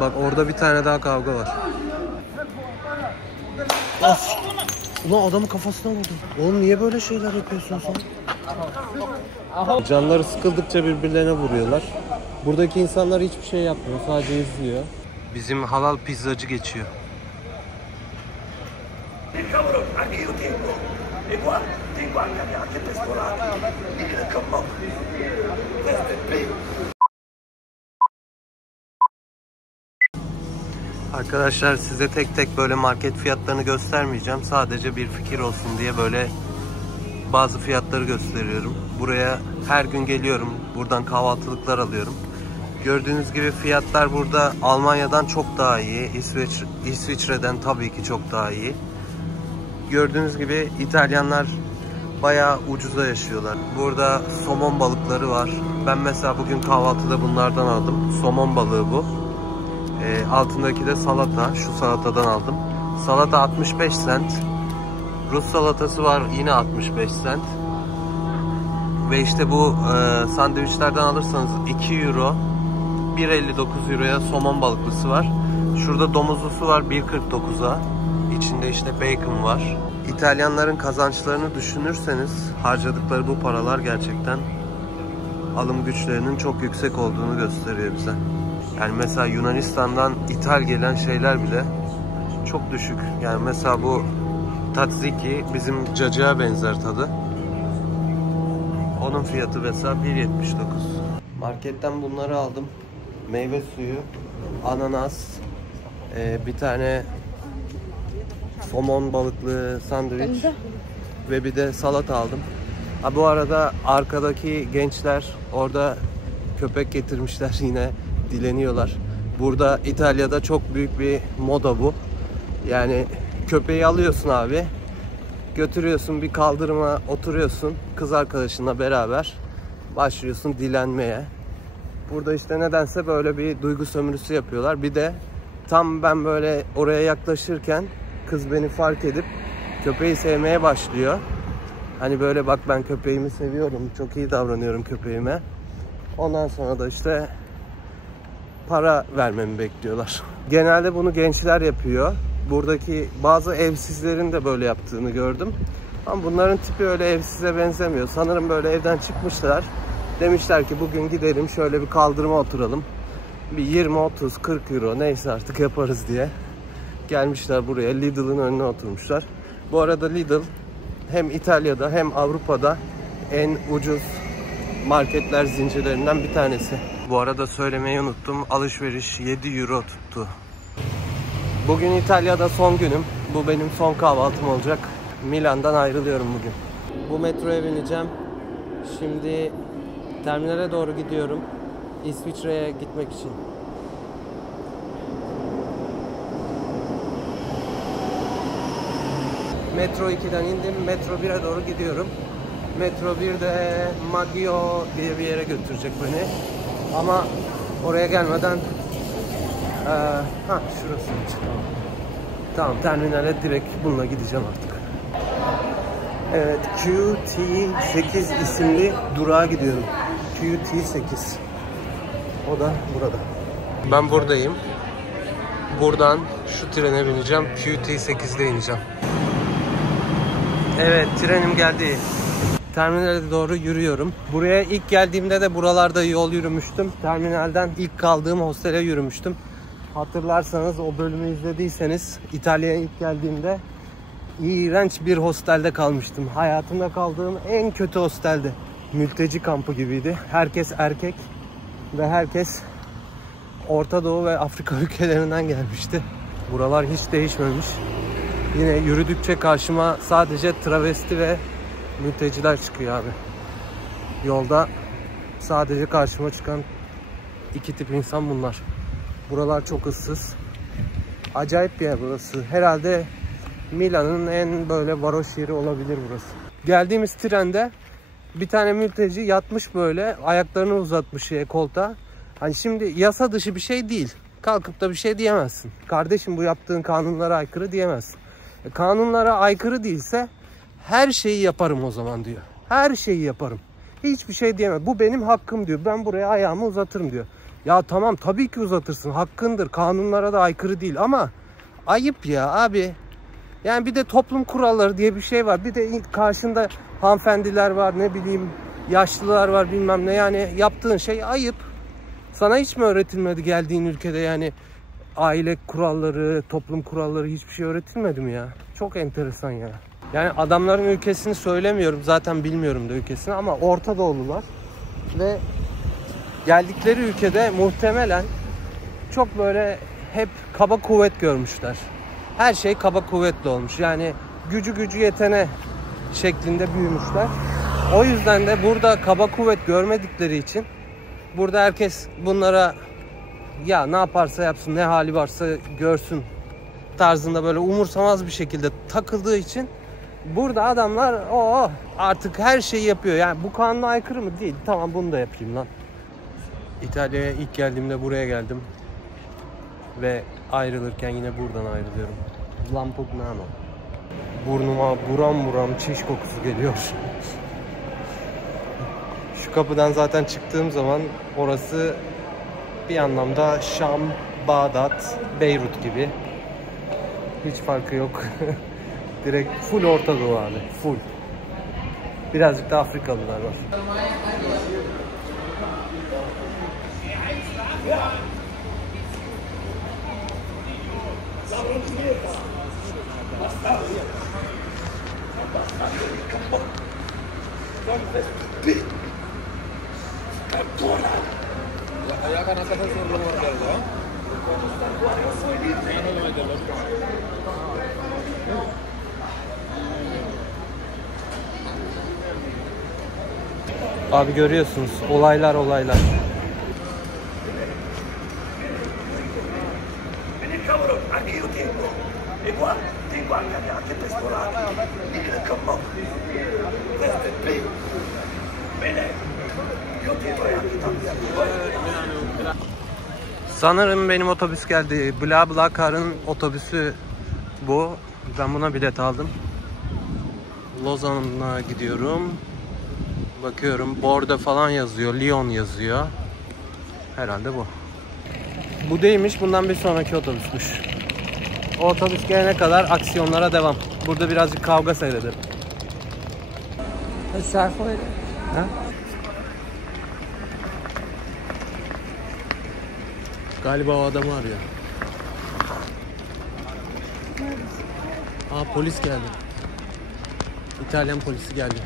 Bak orada bir tane daha kavga var. Of! Ulan adamın kafasına vurdum. Oğlum niye böyle şeyler yapıyorsun sen? Canları sıkıldıkça birbirlerine vuruyorlar. Buradaki insanlar hiçbir şey yapmıyor. Sadece izliyor. Bizim halal pizzacı geçiyor. Arkadaşlar size tek tek böyle market fiyatlarını göstermeyeceğim. Sadece bir fikir olsun diye böyle bazı fiyatları gösteriyorum. Buraya her gün geliyorum. Buradan kahvaltılıklar alıyorum. Gördüğünüz gibi fiyatlar burada Almanya'dan çok daha iyi. İsviçre'den tabii ki çok daha iyi. Gördüğünüz gibi İtalyanlar bayağı ucuza yaşıyorlar. Burada somon balıkları var. Ben mesela bugün kahvaltıda bunlardan aldım. Somon balığı bu. Altındaki de salata. Şu salatadan aldım. Salata 65 cent. Rus salatası var yine 65 cent. Ve işte bu sandviçlerden alırsanız 2 euro, 1.59 euroya somon balıklısı var. Şurada domuzlusu var 1.49'a. İçinde işte bacon var. İtalyanların kazançlarını düşünürseniz harcadıkları bu paralar gerçekten alım güçlerinin çok yüksek olduğunu gösteriyor bize. Yani mesela Yunanistan'dan ithal gelen şeyler bile çok düşük. Yani mesela bu tzatziki bizim cacığa benzer tadı. Onun fiyatı mesela 1.79. Marketten bunları aldım. Meyve suyu, ananas, bir tane somon balıklı sandviç ve bir de salata aldım. Ha, bu arada arkadaki gençler orada köpek getirmişler, yine dileniyorlar. Burada İtalya'da çok büyük bir moda bu. Yani köpeği alıyorsun abi, götürüyorsun bir kaldırıma, oturuyorsun kız arkadaşınla beraber başlıyorsun dilenmeye. Burada işte nedense böyle bir duygu sömürüsü yapıyorlar. Bir de tam ben böyle oraya yaklaşırken kız beni fark edip köpeği sevmeye başlıyor. Hani böyle bak ben köpeğimi seviyorum, çok iyi davranıyorum köpeğime. Ondan sonra da işte para vermemi bekliyorlar. Genelde bunu gençler yapıyor. Buradaki bazı evsizlerin de böyle yaptığını gördüm. Ama bunların tipi öyle evsize benzemiyor. Sanırım böyle evden çıkmışlar. Demişler ki bugün gidelim şöyle bir kaldırıma oturalım. Bir 20, 30, 40 euro neyse artık yaparız diye. Gelmişler buraya Lidl'ın önüne oturmuşlar. Bu arada Lidl hem İtalya'da hem Avrupa'da en ucuz marketler zincirlerinden bir tanesi. Bu arada söylemeyi unuttum. Alışveriş 7 euro tuttu. Bugün İtalya'da son günüm. Bu benim son kahvaltım olacak. Milan'dan ayrılıyorum bugün. Bu metroya bineceğim. Şimdi terminale doğru gidiyorum. İsviçre'ye gitmek için. Metro 2'den indim. Metro 1'e doğru gidiyorum. Metro 1'de Maggio diye bir yere götürecek beni. Ama oraya gelmeden şurası. Tamam, terminale direkt bununla gideceğim artık. Evet, QT8 isimli durağa gidiyorum. QT8. O da burada. Ben buradayım. Buradan şu trene bineceğim. QT8'de ineceğim. Evet, trenim geldi. Terminale doğru yürüyorum. Buraya ilk geldiğimde de buralarda yol yürümüştüm. Terminalden ilk kaldığım hostele yürümüştüm. Hatırlarsanız o bölümü izlediyseniz İtalya'ya ilk geldiğimde iğrenç bir hostelde kalmıştım. Hayatımda kaldığım en kötü hosteldi. Mülteci kampı gibiydi. Herkes erkek ve herkes Orta Doğu ve Afrika ülkelerinden gelmişti. Buralar hiç değişmemiş. Yine yürüdükçe karşıma sadece travesti ve mülteciler çıkıyor abi. Yolda sadece karşıma çıkan iki tip insan bunlar. Buralar çok ıssız. Acayip bir yer burası. Herhalde Milan'ın en böyle varoş yeri olabilir burası. Geldiğimiz trende bir tane mülteci yatmış böyle. Ayaklarını uzatmış koltuğa. Hani şimdi yasa dışı bir şey değil. Kalkıp da bir şey diyemezsin. Kardeşim bu yaptığın kanunlara aykırı diyemezsin. Kanunlara aykırı değilse her şeyi yaparım o zaman diyor. Her şeyi yaparım. Hiçbir şey diyemem. Bu benim hakkım diyor. Ben buraya ayağımı uzatırım diyor. Ya tamam, tabii ki uzatırsın. Hakkındır. Kanunlara da aykırı değil ama ayıp ya abi. Yani bir de toplum kuralları diye bir şey var. Bir de karşında hanımefendiler var, ne bileyim yaşlılar var, bilmem ne. Yani yaptığın şey ayıp. Sana hiç mi öğretilmedi geldiğin ülkede, yani aile kuralları, toplum kuralları, hiçbir şey öğretilmedi mi ya? Çok enteresan ya. Yani adamların ülkesini söylemiyorum. Zaten bilmiyorum da ülkesini, ama Orta Doğulular ve geldikleri ülkede muhtemelen çok böyle hep kaba kuvvet görmüşler. Her şey kaba kuvvetli olmuş. Yani gücü yetene şeklinde büyümüşler. O yüzden de burada kaba kuvvet görmedikleri için burada herkes bunlara ya ne yaparsa yapsın, ne hali varsa görsün tarzında böyle umursamaz bir şekilde takıldığı için burada adamlar artık her şeyi yapıyor. Yani bu kanuna aykırı mı? Değil. Tamam, bunu da yapayım lan. İtalya'ya ilk geldiğimde buraya geldim. Ve ayrılırken yine buradan ayrılıyorum. Lampugnano. Burnuma buram çiş kokusu geliyor. Şu kapıdan zaten çıktığım zaman orası bir anlamda Şam, Bağdat, Beyrut gibi. Hiç farkı yok. Direkt full Orta Doğu abi. Full. Birazcık da Afrikalılar var. Abi görüyorsunuz, olaylar. Sanırım benim otobüs geldi. BlaBlaCar'ın otobüsü bu. Ben buna bilet aldım. Lozan'a gidiyorum. Bakıyorum, Bordeaux falan yazıyor, Lyon yazıyor. Herhalde bu. Bu değilmiş, bundan bir sonraki otobüsmüş. O otobüs gelene kadar aksiyonlara devam. Burada birazcık kavga seyrederim. Ha? Galiba o adamı arıyor. Polis geldi. İtalyan polisi geldi.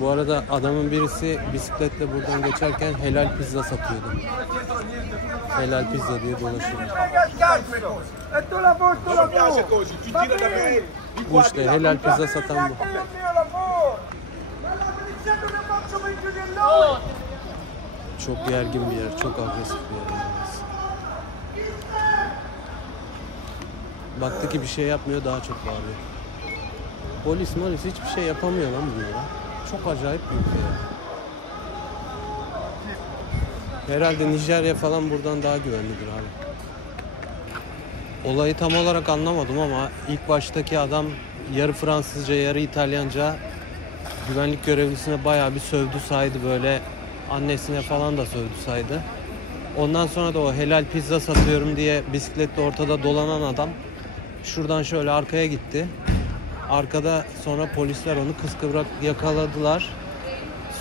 Bu arada adamın birisi bisikletle buradan geçerken helal pizza satıyordu. Helal pizza diye dolaşıyor. Bu işte helal pizza satan bu. Çok gergin bir yer, çok agresif bir yer. Baktı ki bir şey yapmıyor, daha çok bağırıyor. Polis hiçbir şey yapamıyor lan bunlara. Çok acayip bir ülke ya. Herhalde Nijerya falan buradan daha güvenlidir abi. Olayı tam olarak anlamadım ama ilk baştaki adam yarı Fransızca yarı İtalyanca güvenlik görevlisine bayağı bir sövdü saydı, böyle annesine falan da sövdü saydı. Ondan sonra da o helal pizza satıyorum diye bisikletle ortada dolanan adam şuradan şöyle arkaya gitti. Arkada sonra polisler onu kıskıvrak yakaladılar.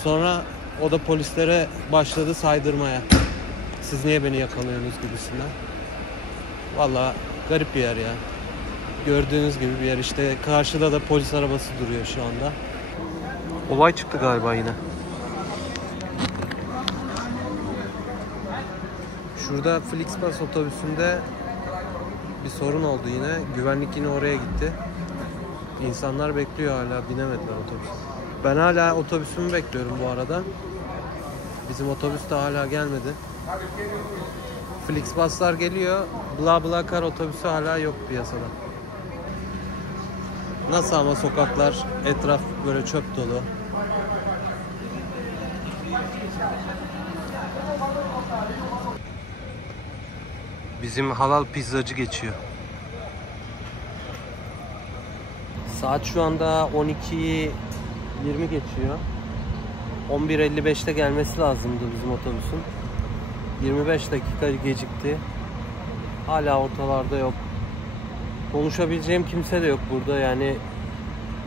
Sonra o da polislere başladı saydırmaya. Siz niye beni yakalıyorsunuz gibisinden. Vallahi garip bir yer ya. Gördüğünüz gibi bir yer. İşte karşıda da polis arabası duruyor şu anda. Olay çıktı galiba yine. Şurada Flixbus otobüsünde bir sorun oldu yine. Güvenlik yine oraya gitti. İnsanlar bekliyor, hala binemediler otobüse. Ben hala otobüsümü bekliyorum bu arada. Bizim otobüs de hala gelmedi. Flixbus'lar geliyor. BlaBlaCar otobüsü hala yok piyasada. Nasıl ama sokaklar, etraf böyle çöp dolu. Bizim halal pizzacı geçiyor. Saat şu anda 12:20 geçiyor. 11:55'te gelmesi lazımdı bizim otobüsün. 25 dakika gecikti. Hala ortalarda yok. Konuşabileceğim kimse de yok burada, yani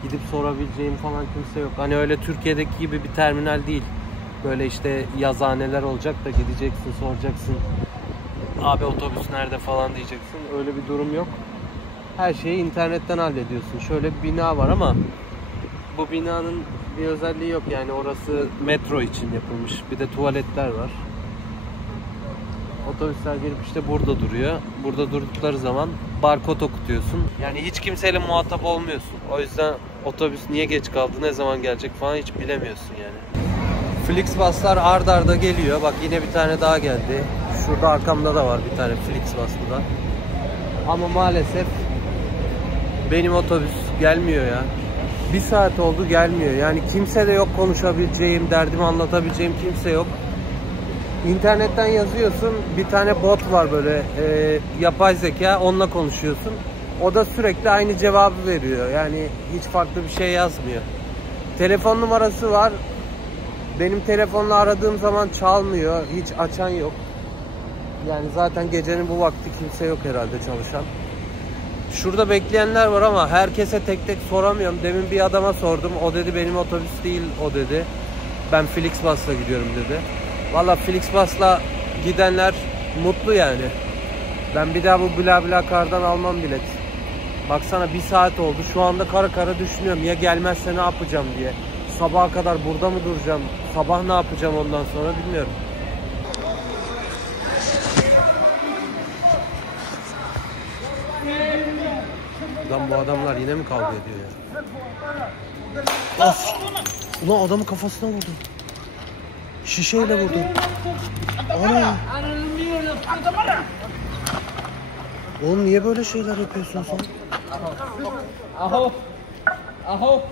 gidip sorabileceğim falan kimse yok. Hani öyle Türkiye'deki gibi bir terminal değil. Böyle işte yazıhaneler olacak da gideceksin, soracaksın. Abi otobüs nerede falan diyeceksin. Öyle bir durum yok. Her şeyi internetten hallediyorsun. Şöyle bir bina var ama bu binanın bir özelliği yok. Yani orası metro için yapılmış. Bir de tuvaletler var. Otobüsler gelip işte burada duruyor. Burada durdukları zaman barkod okutuyorsun. Yani hiç kimseyle muhatap olmuyorsun. O yüzden otobüs niye geç kaldı, ne zaman gelecek falan hiç bilemiyorsun yani. Flixbus'lar ard arda geliyor. Bak yine bir tane daha geldi. Şurada arkamda da var bir tane Flixbus'lı da. Ama maalesef benim otobüs gelmiyor ya. Bir saat oldu gelmiyor. Yani kimse de yok konuşabileceğim, derdimi anlatabileceğim kimse yok. İnternetten yazıyorsun, bir tane bot var böyle yapay zeka, onunla konuşuyorsun. O da sürekli aynı cevabı veriyor. Yani hiç farklı bir şey yazmıyor. Telefon numarası var. Benim telefonla aradığım zaman çalmıyor. Hiç açan yok. Yani zaten gecenin bu vakti kimse yok herhalde çalışan. Şurada bekleyenler var ama herkese tek tek soramıyorum. Demin bir adama sordum. O dedi benim otobüs değil o dedi. Ben Flixbus'la gidiyorum dedi. Valla Flixbus'la gidenler mutlu yani. Ben bir daha bu BlaBlaCar'dan almam bilet. Baksana bir saat oldu. Şu anda kara kara düşünüyorum. Ya gelmezse ne yapacağım diye. Sabaha kadar burada mı duracağım? Sabah ne yapacağım ondan sonra bilmiyorum. Lan bu adamlar yine mi kavga ediyor ya? Of! Ulan adamın kafasına vurdum. Şişeyle vurdum. Ana! Oğlum niye böyle şeyler yapıyorsun sen? Aho! Aho!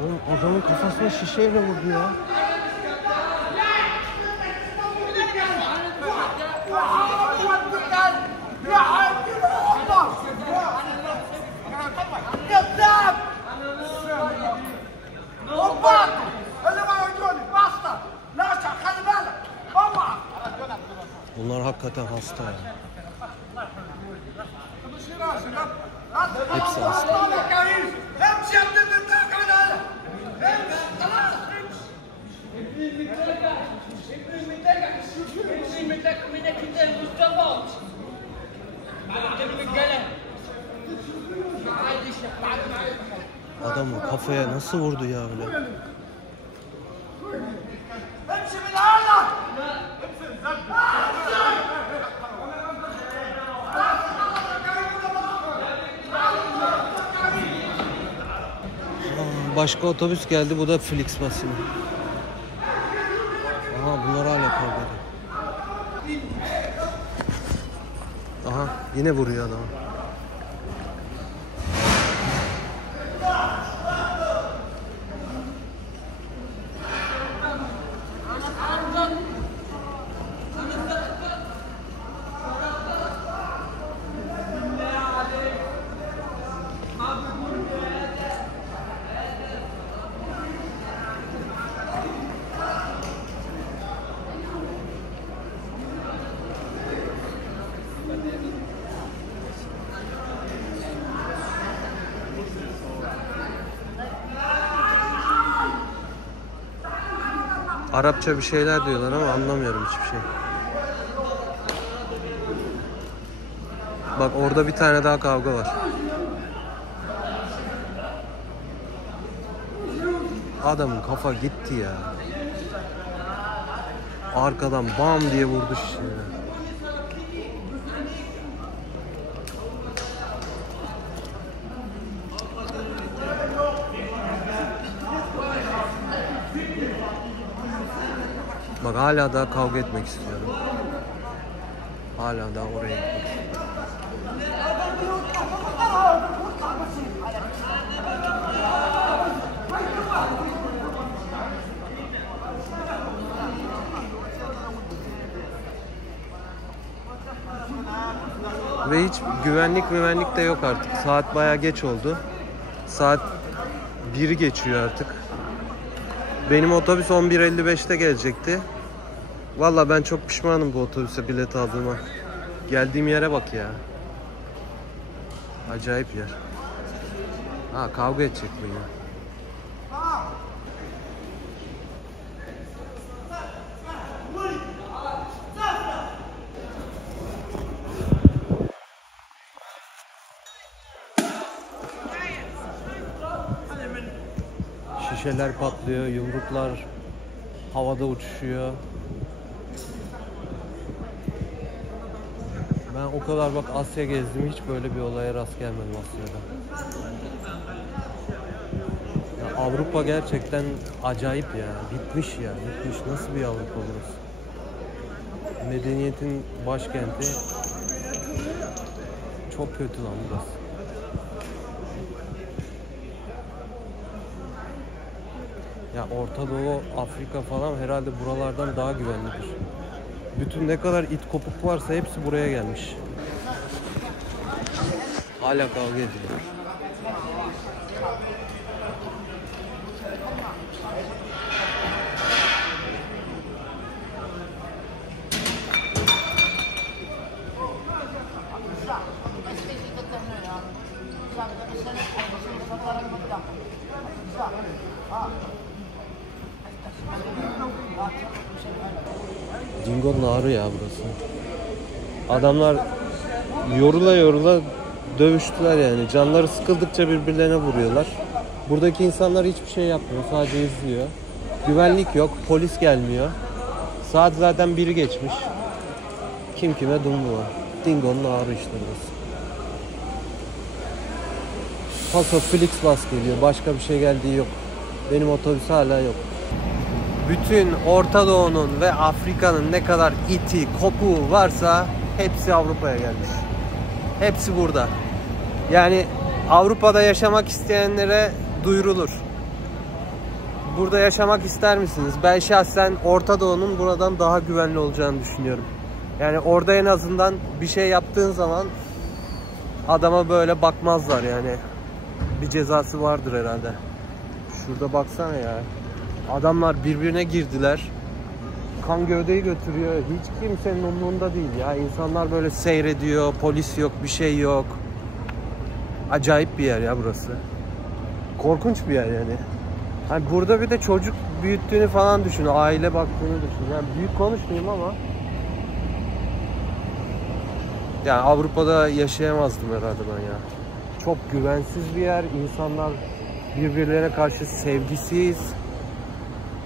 Oğlum adamın kafasına şişeyle vurdu ya. Bunlar hakikaten hasta ya. Hepsi hasta. Adamın kafaya nasıl vurdu ya öyle? Başka otobüs geldi, bu da Flixbus. Aha bunlar hala kavga ediyor. Aha yine vuruyor adamı. Arapça bir şeyler diyorlar ama anlamıyorum hiçbir şey. Bak orada bir tane daha kavga var. Adamın kafa gitti ya. Arkadan bam diye vurdu şişeye. Bak hala daha kavga etmek istiyorum. Hala daha oraya gitmek istiyorum. Ve hiç güvenlik de yok artık. Saat bayağı geç oldu. Saat 1'i geçiyor artık. Benim otobüs 11.55'te gelecekti. Vallahi ben çok pişmanım bu otobüse bilet aldığıma. Geldiğim yere bak ya. Acayip yer. Ha, kavga edecek mi ya? Şişeler patlıyor, yumruklar havada uçuşuyor. Ben o kadar bak Asya gezdim, hiç böyle bir olaya rast gelmedim Asya'da. Ya Avrupa gerçekten acayip ya, bitmiş ya, bitmiş. Nasıl bir Avrupa burası? Medeniyetin başkenti. Çok kötü lan burası. Ya Orta Doğu, Afrika falan herhalde buralardan daha güvenlidir. Bütün ne kadar it kopuk varsa hepsi buraya gelmiş. Hala kavga ediyor. Dingo'nun ağrı ya burası. Adamlar yorula yorula dövüştüler yani. Canları sıkıldıkça birbirlerine vuruyorlar. Buradaki insanlar hiçbir şey yapmıyor. Sadece izliyor. Güvenlik yok. Polis gelmiyor. Saat zaten 1'i geçmiş. Kim kime dumluyor. Dingo'nun ağrı işte burası. Paso Flixbus geliyor. Başka bir şey geldiği yok. Benim otobüs hala yok. Bütün Orta Doğu'nun ve Afrika'nın ne kadar iti, kopuğu varsa hepsi Avrupa'ya gelmiş. Hepsi burada. Yani Avrupa'da yaşamak isteyenlere duyurulur. Burada yaşamak ister misiniz? Ben şahsen Orta Doğu'nun buradan daha güvenli olacağını düşünüyorum. Yani orada en azından bir şey yaptığın zaman adama böyle bakmazlar yani. Bir cezası vardır herhalde. Şurada baksana ya. Adamlar birbirine girdiler. Kan gövdeyi götürüyor. Hiç kimsenin umurunda değil ya. İnsanlar böyle seyrediyor. Polis yok, bir şey yok. Acayip bir yer ya burası. Korkunç bir yer yani. Hani burada bir de çocuk büyüttüğünü falan düşün. Aile baktığını düşün. Yani büyük konuşmayayım ama yani Avrupa'da yaşayamazdım herhalde ben ya. Çok güvensiz bir yer. İnsanlar birbirlerine karşı sevgisiz.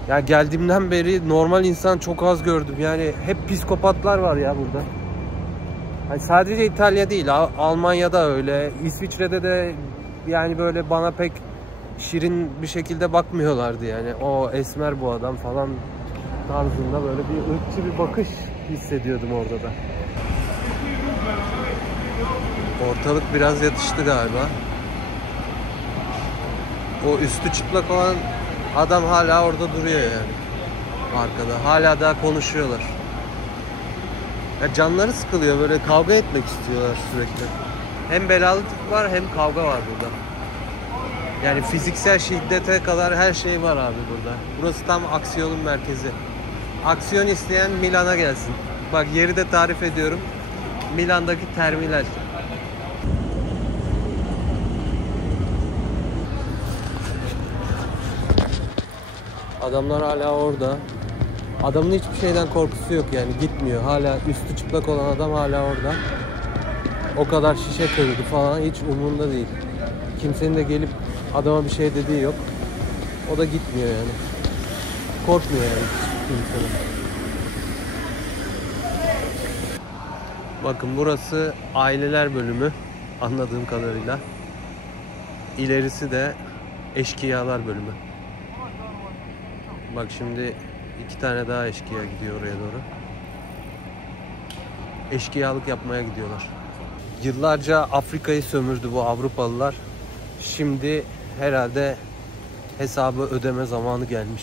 Ya geldiğimden beri normal insan çok az gördüm. Yani hep psikopatlar var ya burada. Hani sadece İtalya değil, Almanya'da öyle, İsviçre'de de yani böyle bana pek şirin bir şekilde bakmıyorlardı yani. O esmer bu adam falan tarzında böyle bir ırkçı bir bakış hissediyordum orada da. Ortalık biraz yatıştı galiba. O üstü çıplak olan adam hala orada duruyor yani. Arkada. Hala daha konuşuyorlar. Ya canları sıkılıyor, böyle kavga etmek istiyorlar sürekli. Hem belalı tip var hem kavga var burada. Yani fiziksel şiddete kadar her şey var abi burada. Burası tam aksiyonun merkezi. Aksiyon isteyen Milan'a gelsin. Bak yeri de tarif ediyorum. Milan'daki terminal. Adamlar hala orada. Adamın hiçbir şeyden korkusu yok yani, gitmiyor. Hala üstü çıplak olan adam hala orada. O kadar şişe kırdı falan, hiç umurunda değil. Kimsenin de gelip adama bir şey dediği yok. O da gitmiyor yani. Korkmuyor yani kimsenin. Bakın burası aileler bölümü anladığım kadarıyla. İlerisi de eşkıyalar bölümü. Bak şimdi 2 tane daha eşkıya gidiyor oraya doğru. Eşkıyalık yapmaya gidiyorlar. Yıllarca Afrika'yı sömürdü bu Avrupalılar. Şimdi herhalde hesabı ödeme zamanı gelmiş.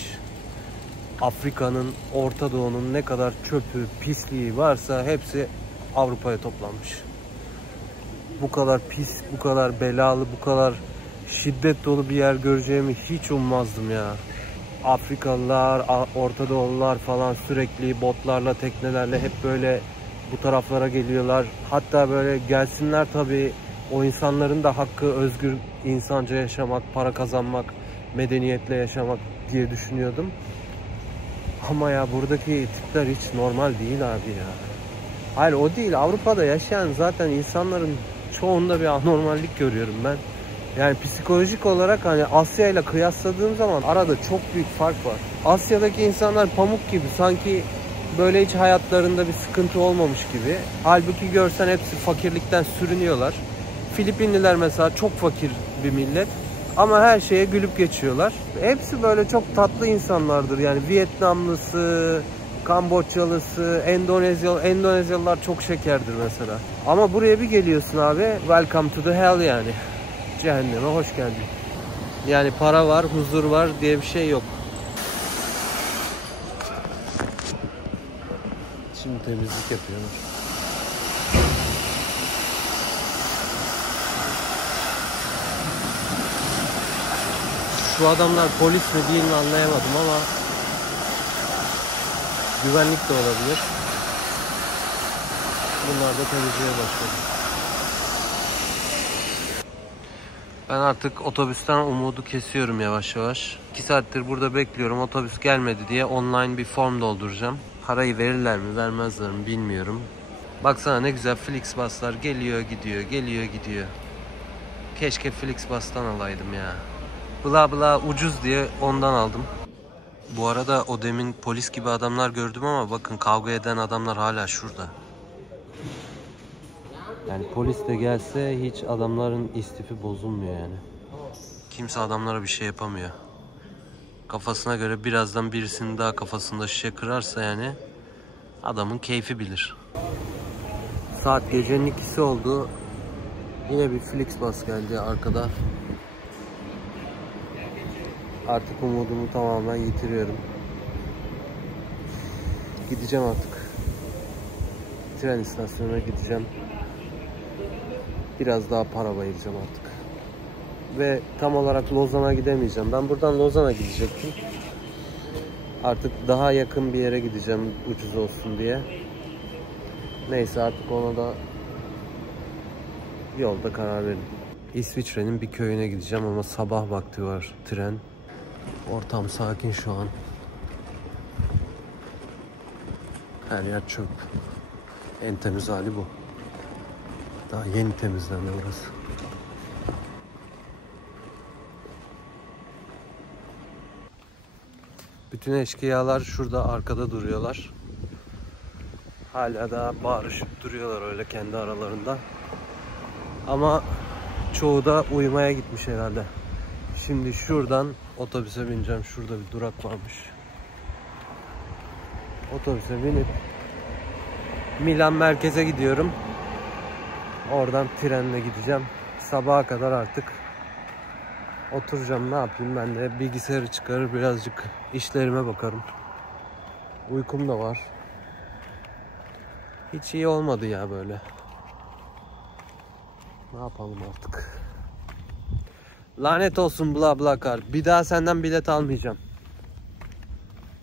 Afrika'nın, Orta Doğu'nun ne kadar çöpü, pisliği varsa hepsi Avrupa'ya toplanmış. Bu kadar pis, bu kadar belalı, bu kadar şiddet dolu bir yer göreceğimi hiç ummazdım ya. Afrikalılar, Orta Doğulular falan sürekli botlarla, teknelerle hep böyle bu taraflara geliyorlar. Hatta böyle gelsinler tabii, o insanların da hakkı özgür insanca yaşamak, para kazanmak, medeniyetle yaşamak diye düşünüyordum. Ama ya buradaki tipler hiç normal değil abi ya. Hayır, o değil. Avrupa'da yaşayan zaten insanların çoğunda bir anormallik görüyorum ben. Yani psikolojik olarak hani Asya ile kıyasladığım zaman arada çok büyük fark var. Asya'daki insanlar pamuk gibi, sanki böyle hiç hayatlarında bir sıkıntı olmamış gibi. Halbuki görsen hepsi fakirlikten sürünüyorlar. Filipinliler mesela çok fakir bir millet ama her şeye gülüp geçiyorlar. Hepsi böyle çok tatlı insanlardır. Yani Vietnamlısı, Kamboçyalısı, Endonezyalılar çok şekerdir mesela. Ama buraya bir geliyorsun abi, welcome to the hell yani. Cehenneme hoş geldin. Yani para var, huzur var diye bir şey yok. Şimdi temizlik yapıyorlar. Şu adamlar polis mi değil mi anlayamadım ama güvenlik de olabilir. Bunlar da temizliğe başladı. Ben artık otobüsten umudu kesiyorum yavaş yavaş. 2 saattir burada bekliyorum. Otobüs gelmedi diye online bir form dolduracağım. Parayı verirler mi vermezler mi bilmiyorum. Baksana ne güzel Flixbus'lar geliyor gidiyor, geliyor gidiyor. Keşke Flixbus'tan alaydım ya. Bla bla ucuz diye ondan aldım. Bu arada o demin polis gibi adamlar gördüm ama bakın, kavga eden adamlar hala şurada. Yani polis de gelse hiç adamların istifi bozulmuyor yani. Kimse adamlara bir şey yapamıyor. Kafasına göre birazdan birisinin daha kafasında şişe kırarsa yani adamın keyfi bilir. Saat gecenin 2'si oldu. Yine bir Flixbus geldi arkada. Artık umudumu tamamen yitiriyorum. Gideceğim artık. Tren istasyonuna gideceğim. Biraz daha para bayılacağım artık. Ve tam olarak Lozan'a gidemeyeceğim. Ben buradan Lozan'a gidecektim. Artık daha yakın bir yere gideceğim ucuz olsun diye. Neyse artık ona da yolda karar veririm. İsviçre'nin bir köyüne gideceğim ama sabah vakti var tren. Ortam sakin şu an. Her yer çöp. En temiz hali bu. Daha yeni temizlendi burası. Bütün eşkıyalar şurada arkada duruyorlar. Hala da bağırışıp duruyorlar öyle kendi aralarında. Ama çoğu da uyumaya gitmiş herhalde. Şimdi şuradan otobüse bineceğim. Şurada bir durak varmış. Otobüse binip Milan merkeze gidiyorum. Oradan trenle gideceğim. Sabaha kadar artık oturacağım. Ne yapayım, ben de bilgisayarı çıkarır birazcık işlerime bakarım. Uykum da var. Hiç iyi olmadı ya böyle. Ne yapalım artık. Lanet olsun BlaBlaCar. Bir daha senden bilet almayacağım.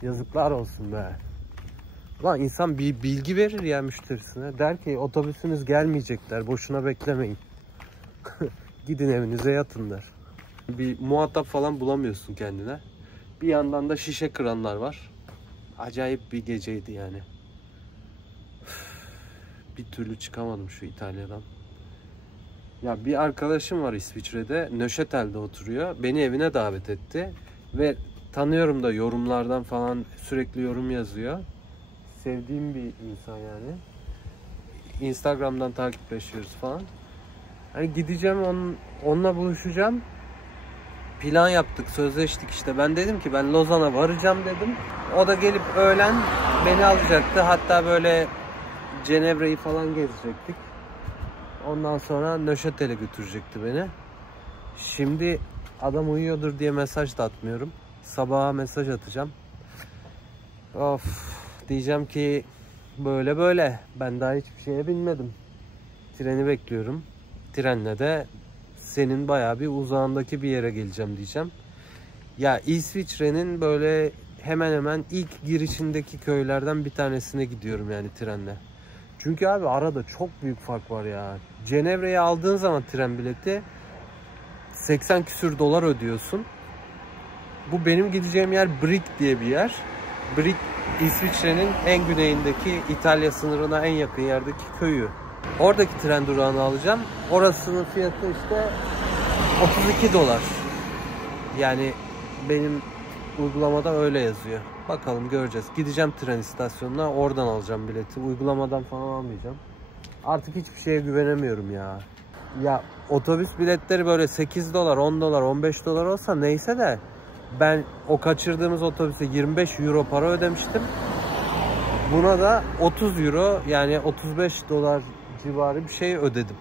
Yazıklar olsun be. Lan insan bir bilgi verir ya müşterisine. Der ki otobüsünüz gelmeyecekler. Boşuna beklemeyin. Gidin evinize yatın der. Bir muhatap falan bulamıyorsun kendine. Bir yandan da şişe kıranlar var. Acayip bir geceydi yani. Bir türlü çıkamadım şu İtalya'dan. Ya bir arkadaşım var İsviçre'de. Neuchâtel'de oturuyor. Beni evine davet etti. Ve tanıyorum da yorumlardan falan, sürekli yorum yazıyor. Sevdiğim bir insan yani. Instagram'dan takipleşiyoruz falan. Hani gideceğim onunla buluşacağım. Plan yaptık, sözleştik işte. Ben dedim ki ben Lozan'a varacağım dedim. O da gelip öğlen beni alacaktı. Hatta böyle Cenevre'yi falan gezecektik. Ondan sonra Neuchâtel'e götürecekti beni. Şimdi adam uyuyordur diye mesaj da atmıyorum. Sabaha mesaj atacağım. Of, diyeceğim ki böyle böyle. Ben daha hiçbir şeye binmedim. Treni bekliyorum. Trenle de senin bayağı bir uzağındaki bir yere geleceğim diyeceğim. Ya İsviçre'nin böyle hemen hemen ilk girişindeki köylerden bir tanesine gidiyorum yani trenle. Çünkü abi arada çok büyük fark var ya. Cenevre'ye aldığın zaman tren bileti 80 küsür dolar ödüyorsun. Bu benim gideceğim yer Brig diye bir yer. Brig İsviçre'nin en güneyindeki İtalya sınırına en yakın yerdeki köyü. Oradaki tren durağını alacağım. Orasının fiyatı işte 32 dolar. Yani benim uygulamada öyle yazıyor. Bakalım göreceğiz. Gideceğim tren istasyonuna, oradan alacağım bileti. Uygulamadan falan almayacağım. Artık hiçbir şeye güvenemiyorum ya. Ya otobüs biletleri böyle 8 dolar, 10 dolar, 15 dolar olsa neyse de ben o kaçırdığımız otobüse 25 euro para ödemiştim. Buna da 30 euro yani 35 dolar civarı bir şey ödedim.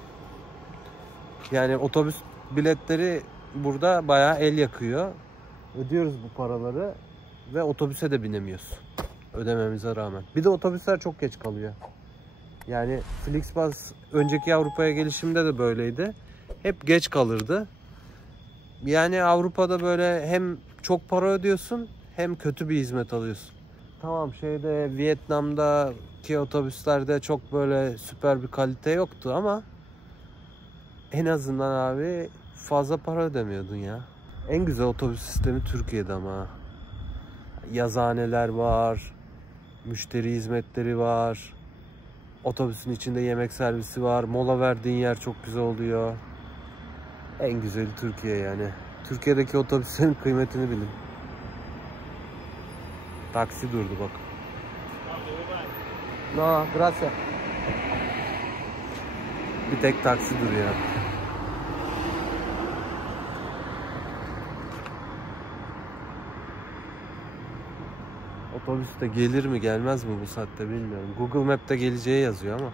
Yani otobüs biletleri burada bayağı el yakıyor. Ödüyoruz bu paraları ve otobüse de binemiyoruz. Ödememize rağmen. Bir de otobüsler çok geç kalıyor. Yani Flixbus önceki Avrupa'ya gelişimde de böyleydi. Hep geç kalırdı. Yani Avrupa'da böyle hem çok para ödüyorsun hem kötü bir hizmet alıyorsun. Tamam Vietnam'daki otobüslerde çok böyle süper bir kalite yoktu ama en azından abi fazla para ödemiyordun ya. En güzel otobüs sistemi Türkiye'de ama. Yazıhaneler var, müşteri hizmetleri var, otobüsün içinde yemek servisi var, mola verdiğin yer çok güzel oluyor. En güzeli Türkiye yani. Türkiye'deki otobüslerin kıymetini bilin. Taksi durdu bak. No, gracias. Bir tek taksi duruyor. Otobüs de gelir mi gelmez mi bu saatte bilmiyorum. Google Map'te geleceği yazıyor ama.